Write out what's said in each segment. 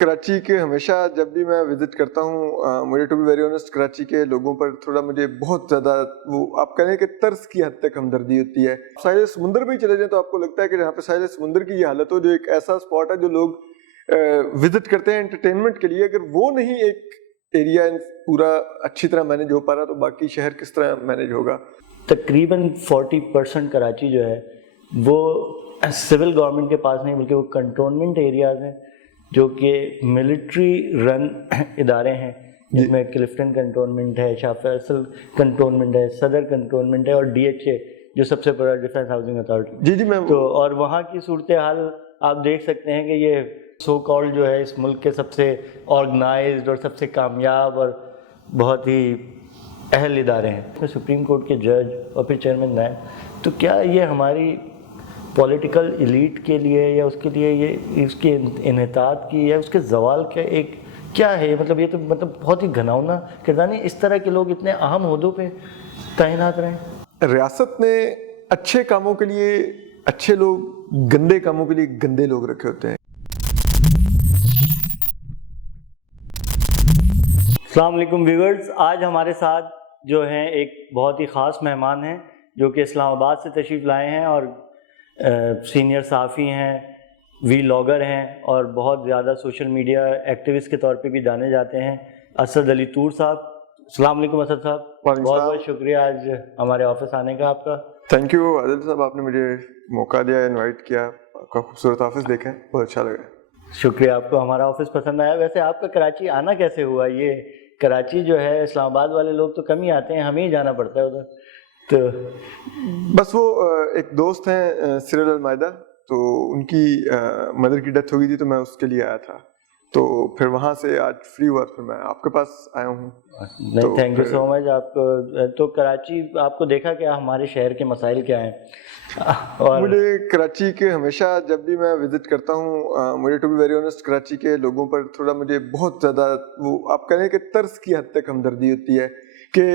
کراچی کے ہمیشہ جب بھی میں وزٹ کرتا ہوں مجھے to be very honest Karachi کے لوگوں پر تھوڑا مجھے بہت زیادہ وہ آپ کہیں کہ طرز کی حد تک ہمدردی ہوتی ہے. ساحل سمندر پہ ہی چلے جائیں تو آپ کو لگتا ہے کہ جہاں پہ ساحل سمندر کی یہ حالت ہو, جو ایک ایسا اسپاٹ ہے جو لوگ وزٹ کرتے ہیں انٹرٹینمنٹ کے لیے, اگر وہ نہیں ایک ایریا پورا اچھی طرح مینیج ہو پا رہا تو باقی شہر کس طرح مینیج ہوگا. تقریباً 40% کراچی جو ہے وہ سول گورنمنٹ کے پاس نہیں بلکہ وہ کنٹونمنٹ ایریاز ہیں جو کہ ملٹری رن ادارے ہیں, جس میں کلفٹن کنٹونمنٹ ہے, شاہ فیصل کنٹونمنٹ ہے, صدر کنٹونمنٹ ہے اور DHA جو سب سے بڑا ڈیفنس ہاؤسنگ اتھارٹی. جی میں تو اور وہاں کی صورتحال آپ دیکھ سکتے ہیں کہ یہ سو کال جو ہے اس ملک کے سب سے آرگنائزڈ اور سب سے کامیاب اور بہت ہی اہل ادارے ہیں. سپریم کورٹ کے جج اور پھر چیئرمین نائب, تو کیا یہ ہماری پولیٹیکل ایلیٹ کے لیے یا اس کے لیے یہ اس کے انحطاط کی یا اس کے زوال کا ایک کیا ہے, مطلب یہ تو بہت ہی گھناؤنا کردار نہیں, اس طرح کے لوگ اتنے اہم عہدوں پہ تعینات رہیں. ریاست نے اچھے کاموں کے لیے اچھے لوگ, گندے کاموں کے لیے گندے لوگ رکھے ہوتے ہیں. السلام علیکم ویورز, آج ہمارے ساتھ جو ہیں ایک بہت ہی خاص مہمان ہیں جو کہ اسلام آباد سے تشریف لائے ہیں اور سینئر صحافی ہیں, ولاگر ہیں اور بہت زیادہ سوشل میڈیا ایکٹیوسٹ کے طور پہ بھی جانے جاتے ہیں. اسد علی طور صاحب, السلام علیکم اسد صاحب. بہت بہت شکریہ آج ہمارے آفس آنے کا آپ کا. تھینک یو عادل صاحب, آپ نے مجھے موقع دیا, انوائٹ کیا, آپ کا خوبصورت آفس دیکھیں, بہت اچھا لگا. شکریہ, آپ کو ہمارا آفس پسند آیا. ویسے آپ کا کراچی آنا کیسے ہوا؟ یہ کراچی جو ہے اسلام آباد والے لوگ تو کم ہی آتے ہیں, ہمیں ہی جانا پڑتا ہے ادھر. تو بس وہ ایک دوست ہیں سیرل المائدہ, تو ان کی مدر کی ڈیتھ ہو گئی تھی تو میں اس کے لیے آیا تھا, تو پھر وہاں سے آج فری ہوا پھر میں آپ کے پاس آیا ہوں. نہیں, تھینک یو سو مچ آپ کو. تو کراچی آپ کو دیکھا کہ ہمارے شہر کے مسائل کیا ہیں؟ اور مجھے کراچی کے ہمیشہ جب بھی میں وزٹ کرتا ہوں مجھے to be very honest Karachi کے لوگوں پر تھوڑا مجھے بہت زیادہ وہ آپ کہیں کہ طرز کی حد تک ہمدردی ہوتی ہے کہ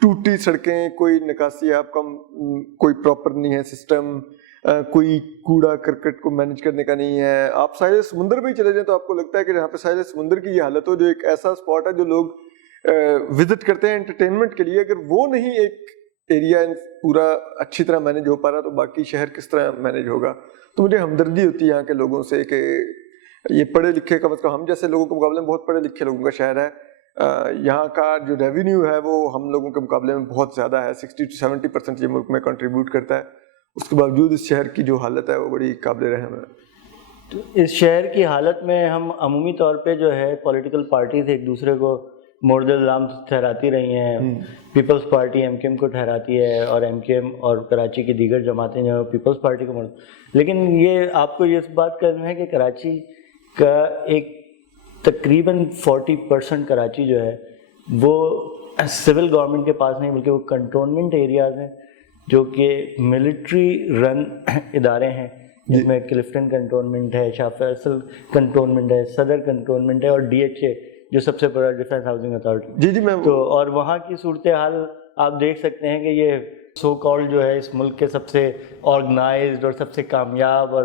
ٹوٹی سڑکیں, کوئی نکاسی آپ کا کوئی پراپر نہیں ہے سسٹم, کوئی کوڑا کرکٹ کو مینیج کرنے کا نہیں ہے. آپ ساحل سمندر پہ ہی چلے جائیں تو آپ کو لگتا ہے کہ جہاں پہ ساحل سمندر کی یہ حالت ہو, جو ایک ایسا اسپاٹ ہے جو لوگ وزٹ کرتے ہیں انٹرٹینمنٹ کے لیے, اگر وہ نہیں ایک ایریا پورا اچھی طرح مینیج ہو پا رہا تو باقی شہر کس طرح مینیج ہوگا. تو مجھے ہمدردی ہوتی ہے یہاں کے لوگوں سے کہ یہ پڑھے لکھے کا مطلب ہم جیسے لوگوں کے مقابلے میں بہت پڑھے لکھے لوگوں کا شہر ہے. یہاں کا جو ریونیو ہے وہ ہم لوگوں کے مقابلے میں بہت زیادہ ہے, 60 to 70% یہ ملک میں کنٹریبیوٹ کرتا ہے. اس کے باوجود اس شہر کی جو حالت ہے وہ بڑی قابل رحم ہے. تو اس شہر کی حالت میں ہم عمومی طور پہ جو ہے پولیٹیکل پارٹیز ایک دوسرے کو مورد الزام ٹھہراتی رہی ہیں. پیپلز پارٹی MKM کو ٹھہراتی ہے اور MKM اور کراچی کی دیگر جماعتیں جو ہیں پیپلز پارٹی کو لیکن یہ آپ کو یہ بات کرنا ہے کہ کراچی کا ایک تقریباً 40% کراچی جو ہے وہ سول گورنمنٹ کے پاس نہیں بلکہ وہ کنٹونمنٹ ایریاز ہیں جو کہ ملٹری رن ادارے ہیں, جس میں کلفٹن کنٹونمنٹ ہے, شاہ فیصل کنٹونمنٹ ہے, صدر کنٹونمنٹ ہے اور DHA جو سب سے بڑا ڈیفنس ہاؤسنگ اتھارٹی. جی میں تو اور وہاں کی صورتحال آپ دیکھ سکتے ہیں کہ یہ سو کال جو ہے اس ملک کے سب سے آرگنائزڈ اور سب سے کامیاب اور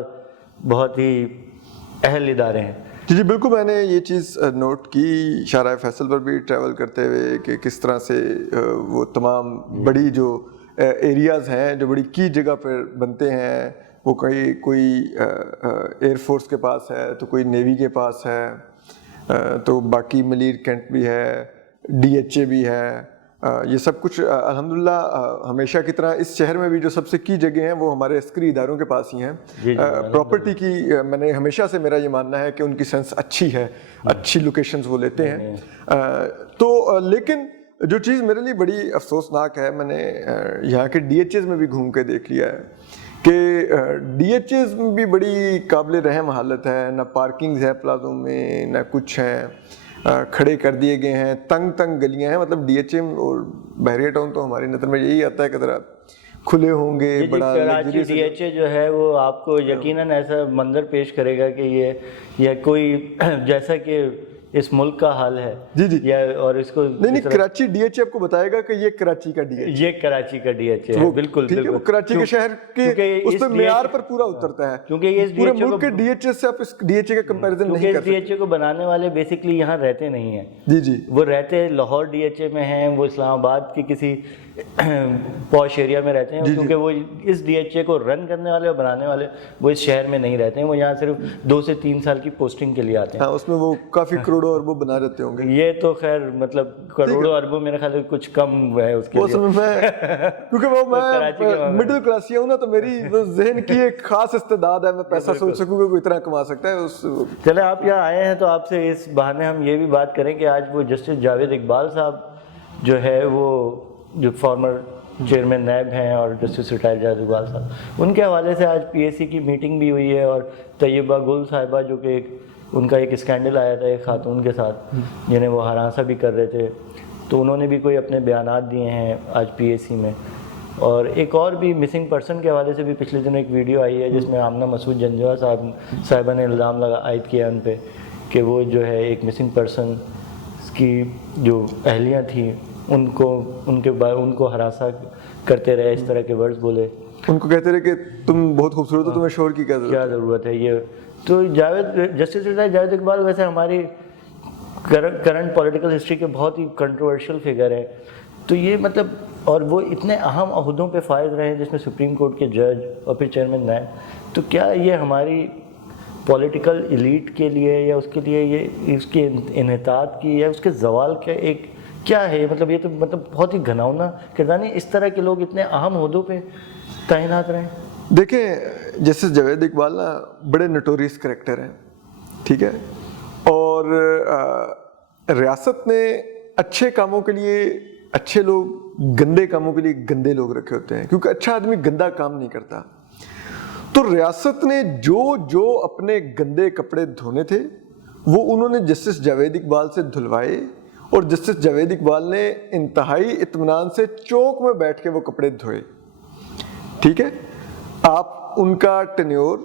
بہت ہی اہل ادارے ہیں. جی بالکل, میں نے یہ چیز نوٹ کی شاہراہ فیصل پر بھی ٹریول کرتے ہوئے کہ کس طرح سے وہ تمام بڑی جو ایریاز ہیں جو بڑی کی جگہ پر بنتے ہیں, وہ کوئی ایئر فورس کے پاس ہے تو کوئی نیوی کے پاس ہے, تو باقی ملیر کینٹ بھی ہے, DHA بھی ہے. یہ سب کچھ الحمدللہ ہمیشہ کی طرح اس شہر میں بھی جو سب سے کی جگہ ہیں وہ ہمارے عسکری اداروں کے پاس ہی ہیں. پراپرٹی کی میں نے ہمیشہ سے میرا یہ ماننا ہے کہ ان کی سینس اچھی ہے, اچھی لوکیشنز وہ لیتے ہیں. تو لیکن جو چیز میرے لیے بڑی افسوسناک ہے, میں نے یہاں کے DHAs میں بھی گھوم کے دیکھ لیا ہے کہ DHAs میں بھی بڑی قابل رحم حالت ہے. نہ پارکنگز ہے پلازوں میں, نہ کچھ ہیں, کھڑے کر دیے گئے ہیں, تنگ گلیاں ہیں. مطلب DHA اور بحریہ ٹاؤن تو ہماری نظر میں یہی آتا ہے کہ ذرا کھلے ہوں گے. بڑا کراچی DHA جو ہے وہ آپ کو یقیناً ایسا منظر پیش کرے گا کہ یہ کوئی جیسا کہ اس ملک کا حال ہے جی جی یا اور اس کو نہیں کراچی ڈی ایچ اے آپ کو بتائے گا کہ یہ کراچی کا ڈی ایچ یہ کراچی کا ڈی ایچ اے ہے بالکل ٹھیک ہے وہ کراچی کے شہر کے اس پہ معیار پر پورا اترتا ہے کیونکہ اس پورے ملک کے ڈی ایچ اے سے آپ اس ڈی ایچ اے کا کمپیریزن نہیں کر ڈی ایچ اے کو بنانے والے بیسکلی یہاں رہتے نہیں ہیں جی جی وہ رہتے لاہور ڈی ایچ اے میں ہیں وہ اسلام آباد کی کسی پوش ایریا میں رہتے ہیں کیونکہ وہ اس ڈی ایچ اے کو رن کرنے والے اور بنانے والے وہ اس شہر میں نہیں رہتے ہیں وہ یہاں صرف 2 سے 3 سال کی پوسٹنگ کے لیے آتے ہیں اس میں وہ کافی کروڑوں اربوں بنا دیتے ہوں گے یہ تو خیر مطلب کروڑوں اربوں میرے خیال سے کچھ کم ہے اس کے وہ سمجھ میں کیونکہ وہ میں مڈل کلاسی ہوں نا تو میری ذہن کی ایک خاص استعداد ہے میں پیسہ سوچ سکوں کہ کوئی اتنا کما سکتا ہے اس چلیں آپ یہاں آئے ہیں تو آپ سے اس بہانے ہم یہ بھی بات کریں کہ آج وہ جسٹس جاوید اقبال صاحب جو ہے وہ جو فارمر چیئرمین نیب ہیں اور جسٹس ریٹائر جاوید اقبال صاحب ان کے حوالے سے آج پی ایس سی کی میٹنگ بھی ہوئی ہے اور طیبہ گل صاحبہ جو کہ ان کا ایک اسکینڈل آیا تھا ایک خاتون کے ساتھ جنہیں وہ ہراساں بھی کر رہے تھے تو انہوں نے بھی کوئی اپنے بیانات دیے ہیں آج پی ایس سی میں اور ایک اور بھی مسنگ پرسن کے حوالے سے بھی پچھلے دنوں ایک ویڈیو آئی ہے جس میں آمنہ مسعود جنجوہ صاحبہ نے الزام عائد کیا ان پہ کہ وہ جو ہے ایک مسنگ پرسن کی جو اہلیاں تھیں ان کو ہراساں کرتے رہے اس طرح کے ورڈز بولے ان کو کہتے رہے کہ تم بہت خوبصورت ہو تمہیں شور کی کیا ضرورت ہے یہ تو جسٹس جاوید اقبال ویسے ہماری کرنٹ پولیٹیکل ہسٹری کے بہت ہی کنٹروورشل فگر ہیں تو یہ مطلب اور وہ اتنے اہم عہدوں پہ فائز رہے ہیں جس میں سپریم کورٹ کے جج اور پھر چیئرمین نیب تو کیا یہ ہماری پولیٹیکل ایلیٹ کے لیے یا اس کے لیے یہ اس کے انحطاط کی یا اس کے زوال کا ایک کیا ہے مطلب یہ تو مطلب بہت ہی گھناؤنا کردار نہیں اس طرح کے لوگ اتنے اہم عہدوں پہ تعینات رہے ہیں دیکھیں جسٹس جاوید اقبال نا بڑے نوٹوریس کریکٹر ہیں ٹھیک ہے اور ریاست نے اچھے کاموں کے لیے اچھے لوگ گندے کاموں کے لیے گندے لوگ رکھے ہوتے ہیں کیونکہ اچھا آدمی گندا کام نہیں کرتا تو ریاست نے جو اپنے گندے کپڑے دھونے تھے وہ انہوں نے جسٹس جاوید اقبال سے دھلوائے اور جسٹس جاوید اقبال نے انتہائی اطمینان سے چوک میں بیٹھ کے وہ کپڑے دھوئے ٹھیک ہے آپ ان کا ٹینیور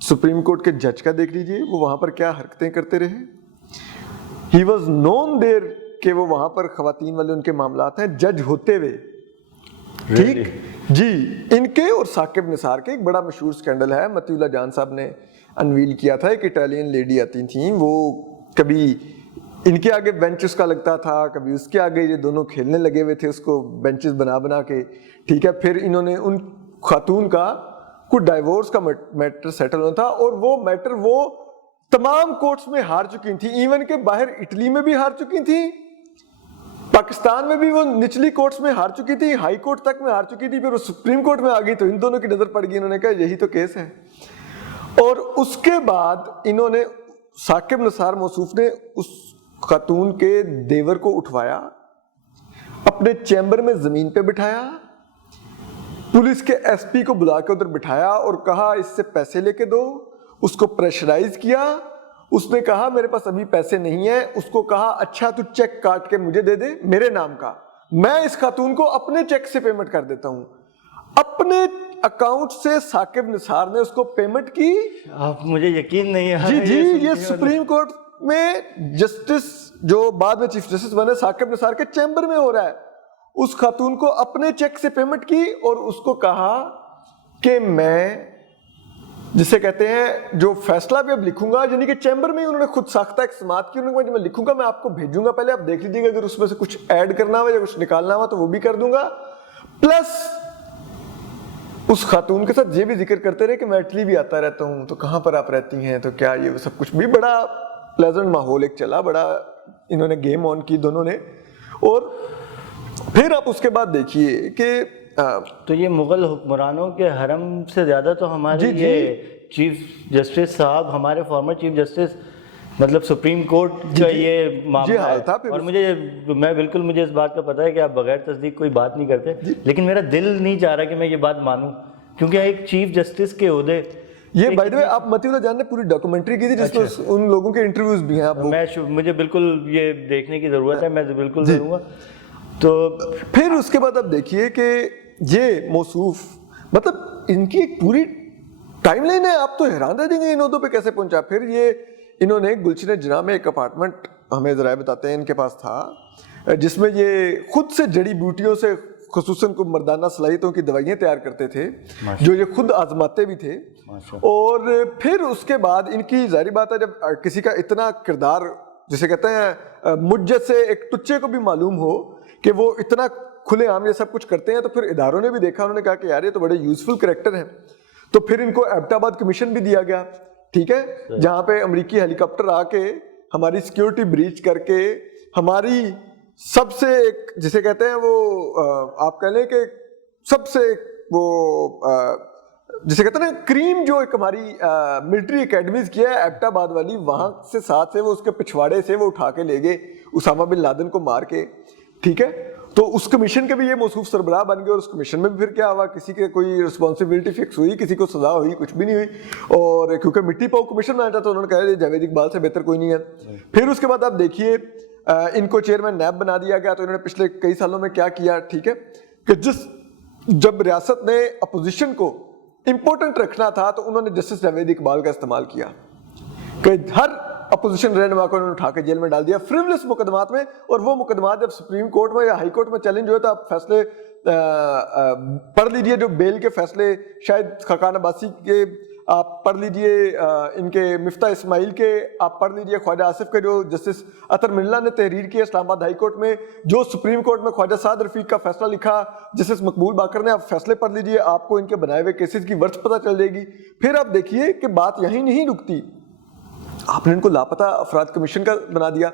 سپریم کورٹ کے جج کا دیکھ لیجئے وہ وہاں پر کیا حرکتیں کرتے رہے ہی واز نون دیر کہ وہ وہاں پر خواتین والے ان کے معاملات ہیں جج ہوتے ہوئے ٹھیک جی ان کے اور ثاقب نثار کے ایک بڑا مشہور سکینڈل ہے متی اللہ جان صاحب نے انویل کیا تھا ایک اٹالین لیڈی آتی تھیں وہ کبھی ان کے آگے بینچز کا لگتا تھا کبھی اس کے آگے یہ دونوں کھیلنے لگے ہوئے تھے اس کو بینچز بنا کے ٹھیک ہے پھر انہوں نے ان خاتون کا کوئی ڈائیورس کا میٹر سیٹل ہونا تھا اور وہ میٹر وہ تمام کورٹس میں ہار چکی تھیں ایون کہ باہر اٹلی میں بھی ہار چکی تھیں پاکستان میں بھی وہ نچلی کورٹس میں ہار چکی تھی ہائی کورٹ تک میں ہار چکی تھی پھر وہ سپریم کورٹ میں آ گئی تو ان دونوں کی نظر پڑ گئی انہوں نے کہا یہی تو کیس ہے اور اس کے بعد انہوں نے ثاقب نثار موصوف نے اس خاتون کے دیور کو اٹھوایا اپنے چیمبر میں زمین پہ بٹھایا پولیس کے ایس پی کو بلا کے ادھر بٹھایا اور کہا اس سے پیسے لے کے دو اس کو پریشرائز کیا اس نے کہا میرے پاس ابھی پیسے نہیں ہیں اس کو کہا اچھا تو چیک کاٹ کے مجھے دے دے میرے نام کا میں اس خاتون کو اپنے چیک سے پیمنٹ کر دیتا ہوں اپنے اکاؤنٹ سے ثاقب نثار نے اس کو پیمنٹ کی مجھے یقین نہیں ہے جی یہ سپریم کورٹ میں جسٹس جو بعد میں چیف جسٹس بنے ثاقب نثار کے چیمبر میں ہو رہا ہے اس خاتون کو اپنے چیک سے پیمنٹ کی اور اس کو کہا کہ میں جسے کہتے ہیں جو فیصلہ بھی اب لکھوں گا یعنی کہ چیمبر میں انہوں نے خود ساختہ ایک سماعت کی انہوں نے کہا میں لکھوں گا میں آپ کو بھیجوں گا پہلے آپ دیکھ لیجیے گا اگر اس میں سے کچھ ایڈ کرنا ہوا یا کچھ نکالنا ہوا تو وہ بھی کر دوں گا پلس اس خاتون کے ساتھ یہ بھی ذکر کرتے رہے کہ میں اٹلی بھی آتا رہتا ہوں تو کہاں پر آپ رہتی ہیں تو کیا یہ سب کچھ بھی بڑا پلیزنٹ ماحول ایک چلا بڑا انہوں نے گیم آن کی دونوں نے اور پھر آپ اس کے بعد دیکھیے کہ تو یہ مغل حکمرانوں کے حرم سے زیادہ تو ہمارے یہ چیف جسٹس صاحب ہمارے فارمر چیف جسٹس مطلب سپریم کورٹ کا یہ معاملہ ہے اور میں بالکل مجھے اس بات کا پتہ ہے کہ آپ بغیر تصدیق کوئی بات نہیں کرتے لیکن میرا دل نہیں چاہ رہا کہ میں یہ بات مانوں کیونکہ ایک چیف جسٹس کے عہدے یہ بائی دی وے آپ متی اللہ جان نے پوری ڈاکومنٹری کی تھی جس میں ان لوگوں کے انٹرویوز بھی ہیں مجھے بالکل یہ دیکھنے کی ضرورت ہے میں بالکل کروں گا تو پھر اس کے بعد آپ دیکھیے کہ یہ موصوف مطلب ان کی ایک پوری ٹائم لائن ہے آپ تو حیران رہ جائیں گے ان عہدوں پہ کیسے پہنچا پھر یہ انہوں نے گلشن جناح میں ایک اپارٹمنٹ ہمیں ذرائع بتاتے ہیں ان کے پاس تھا جس میں یہ خود سے جڑی بوٹیوں سے خصوصاً کو مردانہ صلاحیتوں کی دوائیاں تیار کرتے تھے جو یہ خود آزماتے بھی تھے. اور پھر اس کے بعد ان کی ظاہری بات ہے جب کسی کا اتنا کردار جسے کہتے ہیں مجھ جیسے ایک ٹچے کو بھی معلوم ہو کہ وہ اتنا کھلے عام یہ سب کچھ کرتے ہیں تو پھر اداروں نے بھی دیکھا, انہوں نے کہا کہ یار یہ تو بڑے یوزفل کریکٹر ہیں. تو پھر ان کو ایبٹ آباد کمیشن بھی دیا گیا, ٹھیک ہے, جہاں پہ امریکی ہیلی کاپٹر آ کے ہماری سیکیورٹی بریچ کر کے ہماری سب سے ایک جسے کہتے ہیں وہ آپ کہہ لیں کہ سب سے وہ جسے کہتے ہیں نا کریم جو ایک ہماری ملٹری اکیڈمیز کیا ہے ایبٹ آباد والی, وہاں سے ساتھ سے وہ اس کے پچھواڑے سے وہ اٹھا کے لے گئے اسامہ بن لادن کو مار کے, ٹھیک ہے. تو اس کمیشن کے بھی یہ موصوف سربراہ بن گئے اور اس کمیشن میں بھی پھر کیا ہوا, کسی کے کوئی رسپانسبلٹی فکس ہوئی, کسی کو سزا ہوئی, کچھ بھی نہیں ہوئی. اور کیونکہ مٹی پاؤ کمیشن بنا تھا تو انہوں نے کہا جاوید اقبال سے بہتر کوئی نہیں ہے. پھر اس کے بعد آپ دیکھیے ان کو چیئرمین نیب بنا دیا گیا. تو انہوں نے پچھلے کئی سالوں میں کیا کیا, ٹھیک ہے, کہ جب ریاست نے اپوزیشن کو امپورٹنٹ رکھنا تھا تو انہوں نے جسٹس جاوید اقبال کا استعمال کیا کہ ہر اپوزیشن رہنما کو انہوں نے اٹھا کے جیل میں ڈال دیا فریولس مقدمات میں. اور وہ مقدمات جب سپریم کورٹ میں یا ہائی کورٹ میں چیلنج ہوئے تو آپ فیصلے پڑھ لیجئے, جو بیل کے فیصلے شاید خاقان عباسی کے آپ پڑھ لیجئے, ان کے مفتاح اسماعیل کے آپ پڑھ لیجئے, خواجہ آصف کے جو جسٹس اطہر منلہ نے تحریر کی اسلام آباد ہائی کورٹ میں, جو سپریم کورٹ میں خواجہ سعد رفیق کا فیصلہ لکھا جسٹس مقبول باقر نے, آپ فیصلے پڑھ لیجئے, آپ کو ان کے بنائے ہوئے کیسز کی ورث پتہ چل جائے گی. پھر آپ دیکھیے کہ بات یہیں نہیں رکتی, آپ نے ان کو لاپتہ افراد کمیشن کا بنا دیا,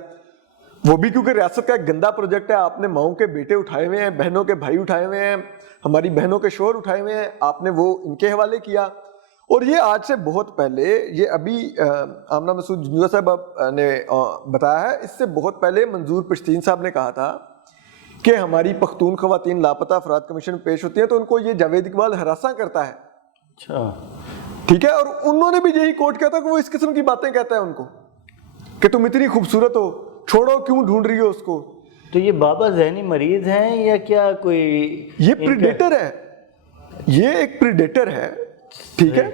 وہ بھی کیونکہ ریاست کا ایک گندا پروجیکٹ ہے. آپ نے ماؤں کے بیٹے اٹھائے ہوئے ہیں, بہنوں کے بھائی اٹھائے ہوئے ہیں, ہماری بہنوں کے شوہر اٹھائے ہوئے ہیں, آپ نے وہ ان کے حوالے کیا. اور یہ آج سے بہت پہلے, یہ ابھی آمنہ مسعود جنجوعہ صاحب نے بتایا ہے, اس سے بہت پہلے منظور پشتین صاحب نے کہا تھا کہ ہماری پختون خواتین لاپتہ افراد کمیشن پیش ہوتی ہیں تو ان کو یہ جاوید اقبال ہراساں کرتا ہے. اچھا, ٹھیک ہے. اور انہوں نے بھی یہی کوٹ کیا تھا کہ وہ اس قسم کی باتیں کہتا ہے ان کو کہ تم اتنی خوبصورت ہو, چھوڑو کیوں ڈھونڈ رہی ہو اس کو. تو یہ بابا ذہنی مریض ہیں یا کیا کوئی؟ یہ پریڈیٹر ہے, یہ ایک پریڈیٹر ہے, ٹھیک ہے.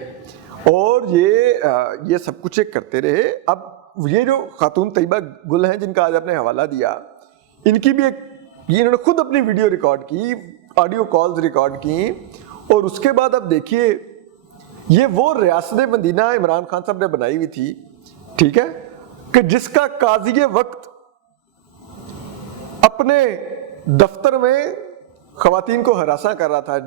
اور یہ سب کچھ ایک کرتے رہے. اب یہ جو خاتون طیبہ گل ہیں جن کا آج آپ نے حوالہ دیا, ان کی بھی ایک یہ انہوں نے خود اپنی ویڈیو ریکارڈ کی, آڈیو کالز ریکارڈ کی. اور اس کے بعد اب دیکھیے یہ وہ ریاست مدینہ عمران خان صاحب نے بنائی ہوئی تھی, ٹھیک ہے, کہ جس کا قاضی وقت اپنے دفتر میں خواتین کو ہراساں کر رہا تھا,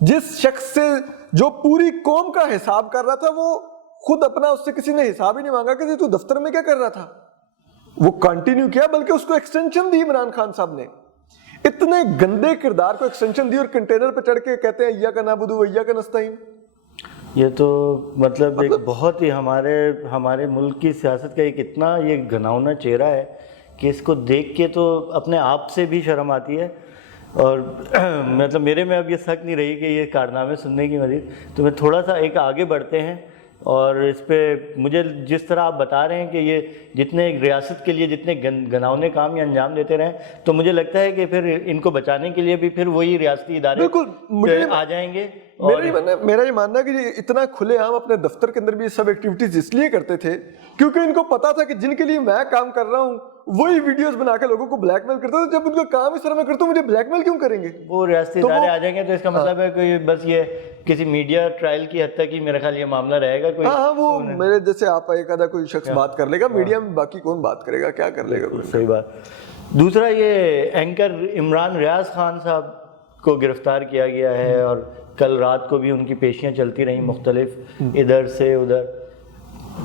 جس شخص سے جو پوری قوم کا حساب کر رہا تھا, وہ خود اپنا اس سے کسی نے حساب ہی نہیں مانگا کہ تو دفتر میں کیا کر رہا تھا. وہ کنٹینیو کیا, بلکہ اس کو ایکسٹینشن دی عمران خان صاحب نے. اتنے گندے کردار کو ایکسٹینشن دی اور کنٹینر پہ چڑھ کے کہتے ہیں ایاک نعبد و ایاک نستعین. یہ تو مطلب ایک بہت ہی ہمارے ملک کی سیاست کا ایک اتنا یہ گھناؤنا چہرہ ہے کہ اس کو دیکھ کے تو اپنے آپ سے بھی شرم آتی ہے. اور مطلب میرے میں اب یہ شک نہیں رہی کہ یہ کارنامے سننے کی مزید. تو میں تھوڑا سا ایک آگے بڑھتے ہیں, اور اس پہ مجھے جس طرح آپ بتا رہے ہیں کہ یہ جتنے ایک ریاست کے لیے جتنے گناؤنے کام یہ انجام دیتے رہیں, تو مجھے لگتا ہے کہ پھر ان کو بچانے کے لیے بھی پھر وہی ریاستی ادارے آ جائیں گے. میرا یہ ماننا ہے کہ یہ اتنا کھلے عام اپنے دفتر کے اندر بھی یہ سب ایکٹیویٹیز اس لیے کرتے تھے کیونکہ ان کو پتا تھا کہ جن کے لیے میں کام کر رہا ہوں وہی ویڈیوز بنا کے لوگوں کو بلیک میل کرتے تھے. جب ان کا کام اس طرح میں کرتا ہوں, مجھے بلیک میل کیوں کریں گے؟ وہ ریاستی ادارے آ جائیں گے. تو اس کا مطلب ہے کہ بس یہ کسی میڈیا ٹرائل کی حد تک ہی میرا خیال یہ معاملہ رہے گا. ہاں, وہ میرے جیسے آپ ایک آدھا کوئی شخص بات کر لے گا میڈیا میں, باقی کون بات کرے گا, کیا کر لے گا. صحیح بات. دوسرا یہ اینکر عمران ریاض خان صاحب کو گرفتار کیا گیا ہے, اور کل رات کو بھی ان کی پیشیاں چلتی رہیں مختلف ادھر سے ادھر.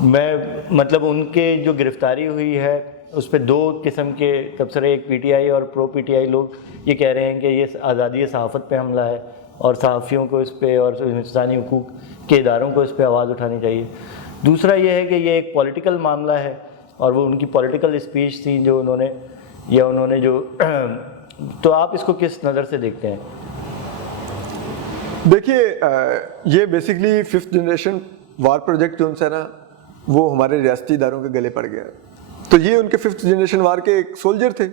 میں مطلب ان کے جو گرفتاری ہوئی ہے اس پہ دو قسم کے تبصرے, ایک پی ٹی آئی اور پرو پی ٹی آئی لوگ یہ کہہ رہے ہیں کہ یہ آزادی صحافت پہ حملہ ہے اور صحافیوں کو اس پہ اور انسانی حقوق کے اداروں کو اس پہ آواز اٹھانی چاہیے. دوسرا یہ ہے کہ یہ ایک پولیٹیکل معاملہ ہے اور وہ ان کی پولیٹیکل اسپیچ تھی جو انہوں نے جو تو آپ اس کو کس نظر سے دیکھتے ہیں؟ دیکھیے یہ بیسکلی 5th جنریشن وار پروجیکٹ جو ان سے نا وہ ہمارے ریاستی اداروں کے گلے پڑ گیا. تو یہ ان کے 5th جنریشن وار کے ایک سولجر تھے,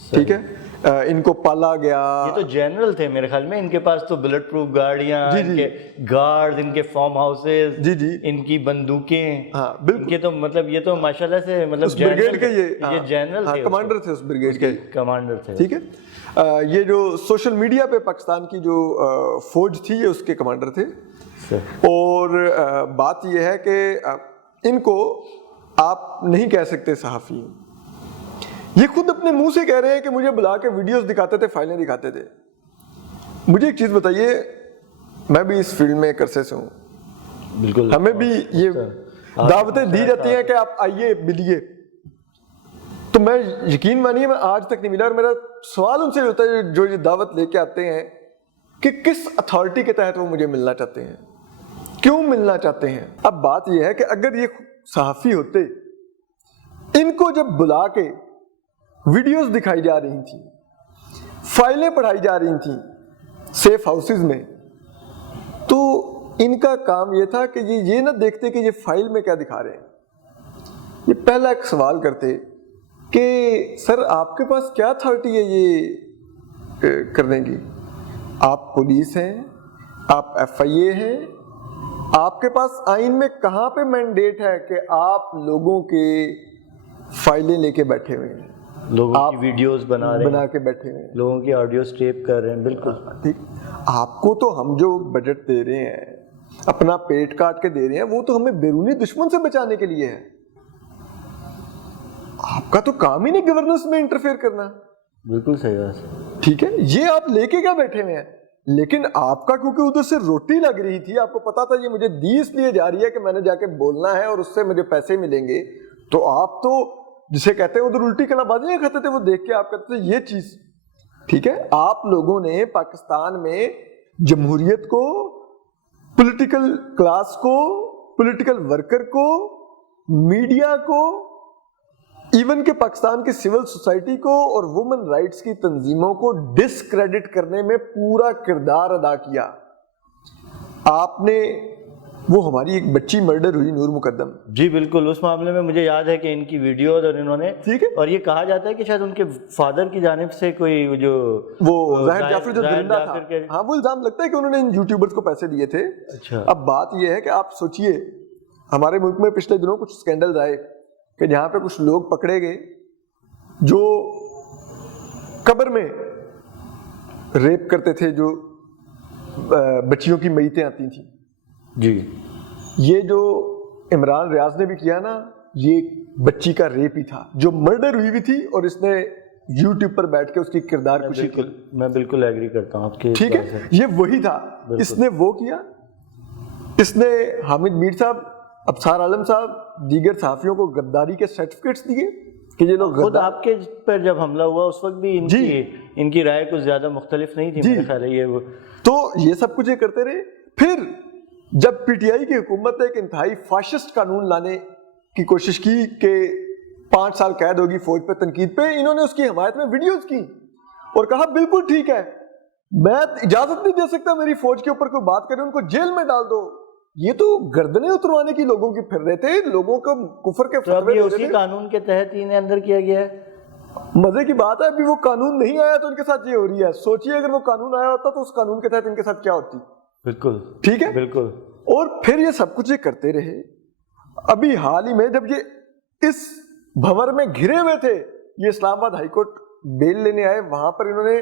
ٹھیک ہے. ان کو پالا گیا. یہ تو جنرل تھے میرے خیال میں, ان کے پاس تو بلٹ پروف گاڑیاں, ان کے گارڈ, ان کے فارم ہاؤسز, جی جی ان کی بندوقیں, ہاں ان بالکل, کے تو مطلب یہ تو ماشاءاللہ سے مطلب بریگیڈ کے یہ جنرل تھے, کمانڈر تھے اس بریگیڈ کے, کمانڈر تھے. ٹھیک ہے. یہ جو سوشل میڈیا پہ پاکستان کی جو فوج تھی یہ اس کے کمانڈر تھے. اور بات یہ ہے کہ ان کو آپ نہیں کہہ سکتے صحافی, یہ خود اپنے منہ سے کہہ رہے ہیں کہ مجھے بلا کے ویڈیوز دکھاتے تھے, فائلیں دکھاتے تھے. مجھے ایک چیز بتائیے, میں بھی اس فیلڈ میں ایک عرصے سے ہوں, بالکل ہمیں بھی یہ دعوتیں دی جاتی ہیں کہ آپ آئیے ملیے, تو میں یقین مانیے میں آج تک نہیں ملا. اور میرا سوال ان سے ہوتا ہے جو یہ دعوت لے کے آتے ہیں کہ کس اتھارٹی کے تحت وہ مجھے ملنا چاہتے ہیں, کیوں ملنا چاہتے ہیں. اب بات یہ ہے کہ اگر یہ صحافی ہوتے, ان کو جب بلا کے ویڈیوز دکھائی جا رہی تھیں, فائلیں پڑھائی جا رہی تھیں سیف ہاؤسز میں, تو ان کا کام یہ تھا کہ یہ نہ دیکھتے کہ یہ فائل میں کیا دکھا رہے ہیں, یہ پہلا ایک سوال کرتے کہ سر آپ کے پاس کیا اتھارٹی ہے یہ کرنے کی, آپ پولیس ہیں, آپ ایف آئی اے ہیں, آپ کے پاس آئین میں کہاں پہ مینڈیٹ ہے کہ آپ لوگوں کے فائلیں لے کے بیٹھے ہوئے ہیں, لوگوں کی ویڈیوز بنا کے بیٹھے ہوئے ہیں, لوگوں کی آڈیوز ٹیپ کر رہے ہیں. بالکل ٹھیک. آپ کو تو ہم جو بجٹ دے رہے ہیں, اپنا پیٹ کاٹ کے دے رہے ہیں, وہ تو ہمیں بیرونی دشمن سے بچانے کے لیے ہے. آپ کا تو کام ہی نہیں گورننس میں انٹرفیئر کرنا. بالکل صحیح بات. ٹھیک ہے, یہ آپ لے کے کیا بیٹھے ہوئے ہیں, لیکن آپ کا کیونکہ ادھر سے روٹی لگ رہی تھی, آپ کو پتا تھا یہ مجھے دی اس لیے جا رہی ہے کہ میں نے جا کے بولنا ہے اور اس سے مجھے پیسے ملیں گے, تو آپ تو جسے کہتے ہیں ادھر الٹی کلا بازیاں کھاتے تھے, وہ دیکھ کے آپ کہتے تھے یہ چیز. ٹھیک ہے, آپ لوگوں نے پاکستان میں جمہوریت کو, پولیٹیکل کلاس کو, پولیٹیکل ورکر کو, میڈیا کو, ایون کہ پاکستان کی سول سوسائٹی کو اور وومن رائٹس کی تنظیموں کو ڈسکریڈٹ کرنے میں پورا کردار ادا کیا. آپ نے, وہ ہماری ایک بچی مرڈر ہوئی نور مقدم, جی بالکل, اس معاملے میں مجھے یاد ہے کہ ان کی ویڈیوز اور انہوں نے, ٹھیک ہے, اور یہ کہا جاتا ہے کہ شاید ان کے فادر کی جانب سے کوئی جو وہ ظاہر جعفری جو درندہ تھا, ہاں وہ الزام لگتا ہے کہ انہوں نے ان یوٹیوبرز کو پیسے دیے تھے. اچھا. اب بات یہ ہے کہ آپ سوچئے, ہمارے ملک میں پچھلے دنوں کچھ سکینڈلز آئے کہ جہاں پہ کچھ لوگ پکڑے گئے جو قبر میں ریپ کرتے تھے, جو بچیوں کی میتیں آتی تھیں. جی, یہ جو عمران ریاض نے بھی کیا نا, یہ بچی کا ریپ ہی تھا, جو مرڈر ہوئی بھی تھی, اور اس نے یوٹیوب پر بیٹھ کے اس کی کردار کشی کی. میں بالکل ایگری کرتا ہوں آپ کی. ٹھیک ہے, یہ وہی تھا, اس نے وہ کیا. اس نے حامد میر صاحب, ابصار عالم صاحب, دیگر صحافیوں کو غداری کے سرٹیفکیٹس دیے کہ یہ لوگ خود آپ کے پر جب حملہ ہوا اس وقت بھی ان کی رائے کچھ زیادہ مختلف نہیں تھی میرے خیال ہے. یہ تو یہ سب کچھ یہ کرتے رہے. پھر جب پی ٹی آئی کی حکومت نے ایک انتہائی فاشسٹ قانون لانے کی کوشش کی کہ 5 سال قید ہوگی فوج پہ تنقید پہ, انہوں نے اس کی حمایت میں ویڈیوز کی اور کہا بالکل ٹھیک ہے, میں اجازت نہیں دے سکتا میری فوج کے اوپر کوئی بات کرے, ان کو جیل میں ڈال دو. یہ تو گردنیں اتروانے کی لوگوں کی پھر رہے تھے, لوگوں کو کفر کے فتوے دے رہے تھے. اسی قانون کے تحت انہیں اندر کیا گیا ہے. مزے کی بات ہے, ابھی وہ قانون نہیں آیا تو ان کے ساتھ یہ ہو رہی ہے. سوچئے اگر وہ قانون آیا ہوتا تو اس قانون کے تحت ان کے ساتھ کیا ہوتی. بالکل ٹھیک ہے, بالکل. اور پھر یہ سب کچھ یہ کرتے رہے. ابھی حال ہی میں جب یہ اس بھنور میں گھرے ہوئے تھے, یہ اسلام آباد ہائی کورٹ بیل لینے آئے, وہاں پر انہوں نے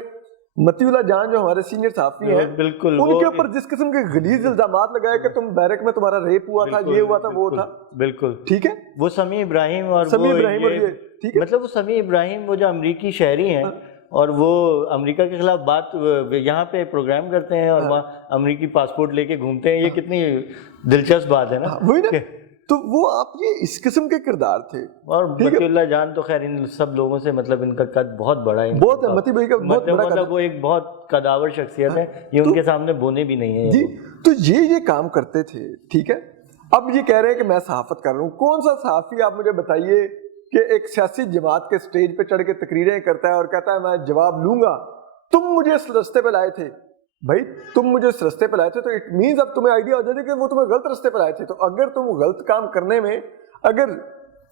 متی اللہ جان جو ہمارے سینئر صحافی ہیں, بالکل, ان کے اوپر جس قسم کے غلیظ الزامات لگائے کہ تم بیرک میں تمہارا ریپ ہوا تھا, یہ ہوا تھا, وہ تھا. بالکل ٹھیک ہے, وہ سمیع ابراہیم اور ٹھیک ہے, مطلب وہ سمیع ابراہیم وہ جو امریکی شہری ہیں اور وہ امریکہ کے خلاف بات یہاں پہ پروگرام کرتے ہیں اور وہاں امریکی پاسپورٹ لے کے گھومتے ہیں. یہ کتنی دلچسپ بات ہے نا. وہی نا, تو وہ آپ یہ اس قسم کے کردار تھے. اور متی اللہ جان تو خیر ان سب لوگوں سے مطلب ان کا قد بہت بڑا ہے, بہت ہے, متی بھائی کا بہت بڑا مطلب وہ ایک بہت قداور شخصیت ہے, یہ ان کے سامنے بونے بھی نہیں ہے. جی, تو یہ کام کرتے تھے. ٹھیک ہے, اب یہ کہہ رہے ہیں کہ میں صحافت کر رہا ہوں. کون سا صحافی آپ مجھے بتائیے کہ ایک سیاسی جماعت کے سٹیج پہ چڑھ کے تقریریں کرتا ہے اور کہتا ہے میں جواب لوں گا, تم مجھے اس رستے پہ لائے تھے. بھائی تم مجھے اس رستے پہ لائے تھے تو اٹ مینز اب تمہیں آئیڈیا ہو جائے کہ وہ تمہیں غلط رستے پہ لائے تھے. تو اگر تم غلط کام کرنے میں اگر